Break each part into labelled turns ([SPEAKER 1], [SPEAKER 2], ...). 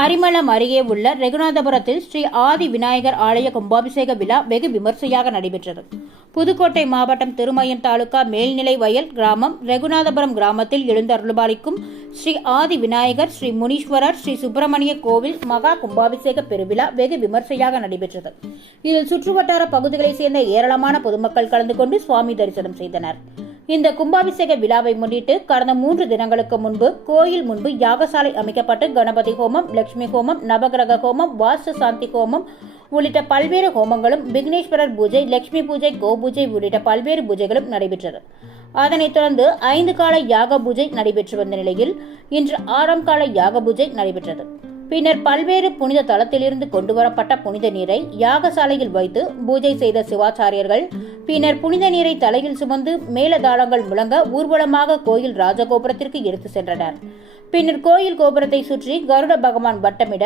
[SPEAKER 1] அரிமளம் அருகே உள்ள ரெகுநாதபுரத்தில் ஸ்ரீ ஆதி விநாயகர் ஆலய கும்பாபிஷேக விழா வெகு விமர்சையாக நடைபெற்றது. புதுக்கோட்டை மாவட்டம் திருமயம் தாலுகா மேல்நிலை வயல் கிராமம் ரெகுநாதபுரம் கிராமத்தில் எழுந்த அருள்பாலிக்கும் ஸ்ரீ ஆதி விநாயகர் ஸ்ரீ முனீஸ்வரர் ஸ்ரீ சுப்பிரமணிய கோவில் மகா கும்பாபிஷேக பெருவிழா வெகு விமர்சையாக நடைபெற்றது. இதில் சுற்றுவட்டார பகுதிகளைச் சேர்ந்த ஏராளமான பொதுமக்கள் கலந்து கொண்டு சுவாமி தரிசனம் செய்தனர். இந்த கும்பாபிஷேக விழாவை முன்னிட்டு கடந்த மூன்று தினங்களுக்கு முன்பு கோயில் முன்பு யாகசாலை அமைக்கப்பட்டு கணபதி ஹோமம் லட்சுமி ஹோமம் நவகிரக ஹோமம் வாஸ்து சாந்தி ஹோமம் உள்ளிட்ட பல்வேறு ஹோமங்களும் விக்னேஸ்வரர் பூஜை லட்சுமி பூஜை கோபூஜை உள்ளிட்ட பல்வேறு பூஜைகளும் நடைபெற்றது. அதனைத் தொடர்ந்து ஐந்து கால யாக பூஜை நடைபெற்று வந்த நிலையில் இன்று ஆறாம் கால யாக பூஜை நடைபெற்றது. பின்னர் பல்வேறு புனித தலத்திலிருந்து கொண்டுவரப்பட்ட புனித நீரை யாகசாலையில் வைத்து பூஜை செய்த சிவாச்சாரியர்கள் பின்னர் புனித நீரை தலையில் சுமந்து மேலதாளங்கள் முழங்க ஊர்வலமாக கோயில் ராஜகோபுரத்திற்கு எடுத்து சென்றனர். பின்னர் கோயில் கோபுரத்தை சுற்றி கருட பகவான் வட்டமிட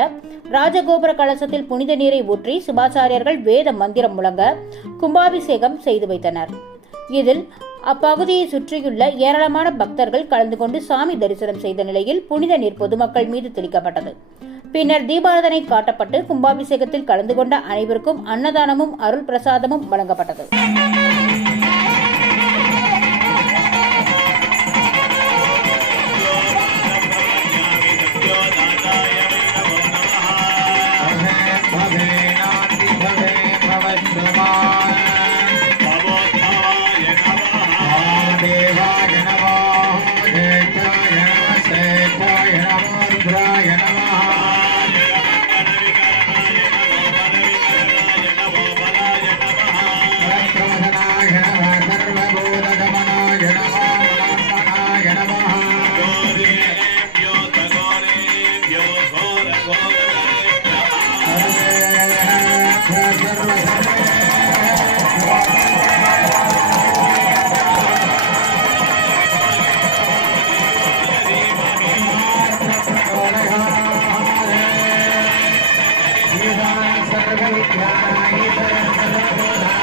[SPEAKER 1] ராஜகோபுர கலசத்தில் புனித நீரை ஊற்றி சிவாச்சாரியர்கள் வேத மந்திரம் முழங்க கும்பாபிஷேகம் செய்து வைத்தனர். இதில் அப்பகுதியை சுற்றியுள்ள ஏராளமான பக்தர்கள் கலந்து கொண்டு சாமி தரிசனம் செய்த நிலையில் புனித நீர் பொதுமக்கள் மீது தெளிக்கப்பட்டது. பின்னர் தீபாராதனை காட்டப்பட்டு கும்பாபிஷேகத்தில் கலந்து கொண்ட அனைவருக்கும் அன்னதானமும் அருள் பிரசாதமும் வழங்கப்பட்டது.
[SPEAKER 2] सर्वविद्याय सर्वबोधा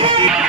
[SPEAKER 2] Thank you.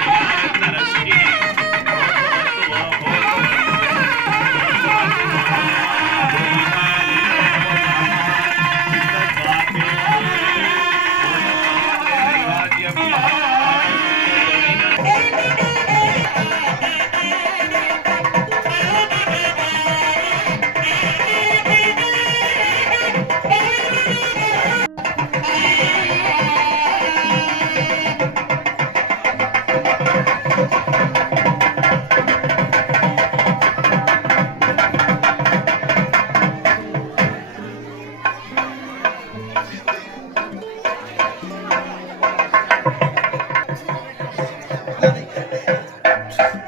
[SPEAKER 2] Thank you.